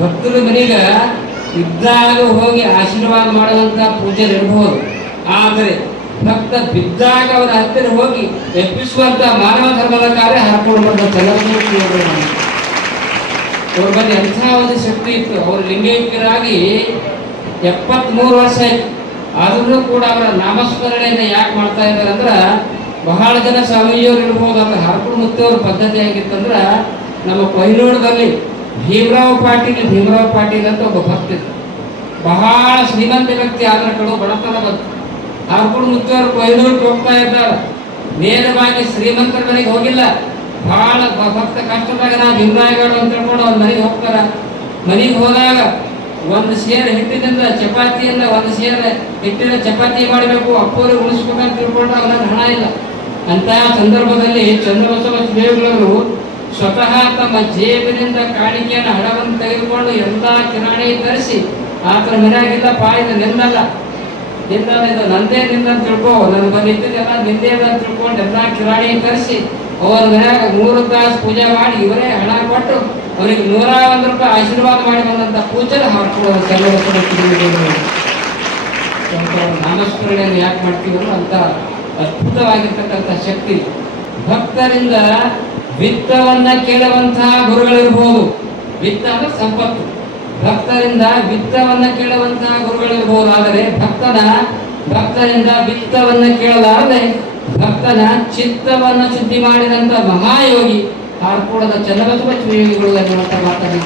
ಭಕ್ತರ ಮನೆಗೆ ಇದ್ದಾಗ ಹೋಗಿ ಆಶೀರ್ವಾದ ಮಾಡುವಂತ ಪೂಜೆ ಇರಬಹುದು. ಆದರೆ ಭಕ್ತ ಬಿದ್ದಾಗ ಅವರ ಹತ್ತಿರ ಹೋಗಿ ಎಪ್ಪಿಸುವಂತ ಮಾನವ ಧರ್ಮದ ಕಾರ್ಯ ಹಾಕೊಂಡು ಅವ್ರ ಬಗ್ಗೆ ಎಂಥ ಒಂದು ಶಕ್ತಿ ಇತ್ತು. ಅವರು ಲಿಂಗೈಕ್ಯರಾಗಿ 73 ವರ್ಷ ಆಯ್ತು. ಆದ್ರೂ ಕೂಡ ಅವರ ನಾಮಸ್ಮರಣೆಯಿಂದ ಯಾಕೆ ಮಾಡ್ತಾ ಇದ್ದಾರೆ ಅಂದ್ರೆ, ಬಹಳ ಜನ ಸ್ವಾಮೀಜಿಯವರು ಇರ್ಬೋದು, ಅಂದ್ರೆ ಹರಪುರ ಮುತ್ತವ್ರ ಪದ್ಧತಿ ಆಗಿತ್ತಂದ್ರ, ನಮ್ಮ ಕೊಯ್ನೂರದಲ್ಲಿ ಭೀಮರಾವ್ ಪಾಟೀಲ್ ಅಂತ ಒಬ್ಬ ಭಕ್ತ ಇತ್ತು. ಬಹಳ ಶ್ರೀಮಂತ ವ್ಯಕ್ತಿ, ಆದ್ರ ಕಡೆ ಬಡತನ ಬಂತು. ಹರಪುರ ಮುತ್ತವ್ರು ಕೊಯ್ನೂರ್ಗೆ ಹೋಗ್ತಾ ಇದ್ದಾರೆ. ನೇರವಾಗಿ ಶ್ರೀಮಂತರ ಮನೆಗೆ ಹೋಗಿಲ್ಲ. ಬಹಳ ಭಕ್ತ ಕಷ್ಟದಾಗ ನಾ ಭೀಮರಾಯಗೌಡ ಅಂತ ಹೇಳ್ಕೊಂಡು ಅವ್ರ ಮನೆಗೆ ಹೋಗ್ತಾರ. ಮನೆಗೆ ಹೋದಾಗ ಒಂದು ಸೇರ್ ಹಿಟ್ಟಿನಿಂದ ಚಪಾತಿಯನ್ನ, ಒಂದು ಸೇರ್ ಹಿಟ್ಟಿನ ಚಪಾತಿ ಮಾಡಬೇಕು, ಅಪ್ಪೋರಿಗೆ ಉಳಿಸ್ಬೇಕಂತ ತಿಳ್ಕೊಂಡು ಅವನ ಹಣ ಇಲ್ಲ. ಅಂತಹ ಸಂದರ್ಭದಲ್ಲಿ ಚಂದ್ರಬಸವ ಸ್ವಾಮಿಗಳು ಸ್ವತಃ ತಮ್ಮ ಜೇಬಿನಿಂದ ಕಾಣಿಕೆಯನ್ನು ಹಣವನ್ನು ತೆಗೆದುಕೊಂಡು ಎಲ್ಲ ಕಿರಾಣಿ ತರಿಸಿ ಆತರ ಮನೆಯಾಗಿಲ್ಲ ಪಾಯ್ದ ನಿಂದಲ್ಲ ಇದು ನಂದೇ ನಿಂದ ತಿಳ್ಕೊ, ನನ್ನ ಬಲ್ಲಿ ಇದ್ದಿದ್ದೆಲ್ಲ ನಿಂದೇ ಅಂತ ತಿಳ್ಕೊಂಡು ಎಲ್ಲ ಕಿರಾಣಿ ತರಿಸಿ ಅವರ ಮನ್ಯಾಗ 3 ತಾಸು ಪೂಜೆ ಮಾಡಿ ಇವರೇ ಹಣ ಕೊಟ್ಟು ಅವರಿಗೆ 101 ರೂಪಾಯಿ ಆಶೀರ್ವಾದ ಮಾಡಿ ಬಂದಂತ ಪೂಜೆ ನಾಮಸ್ಮರಣೆಯನ್ನು ಯಾಕೆ ಮಾಡ್ತೀವಲ್ಲ ಅಂತ ಅದ್ಭುತವಾಗಿರ್ತಕ್ಕಂಥ ಶಕ್ತಿ. ಭಕ್ತರಿಂದ ವಿತ್ತವನ್ನ ಕೇಳುವಂತಹ ಗುರುಗಳಿರ್ಬೋದು. ವಿತ್ತ ಅಂದ್ರೆ ಸಂಪತ್ತು. ಭಕ್ತರಿಂದ ವಿತ್ತವನ್ನ ಕೇಳುವಂತಹ ಗುರುಗಳಿರ್ಬೋದು. ಆದರೆ ಭಕ್ತರಿಂದ ವಿತ್ತವನ್ನ ಕೇಳಲಾರದೆ ಭಕ್ತನ ಚಿತ್ತವನ್ನ ಶುದ್ಧಿ ಮಾಡಿದಂತ ಮಹಾಯೋಗಿ ಆರ್ಪೂಡದ ಚನ್ನಬಸವ ಯೋಗಿಗಳು ಎನ್ನುವಂತ ಮಾತನ್ನು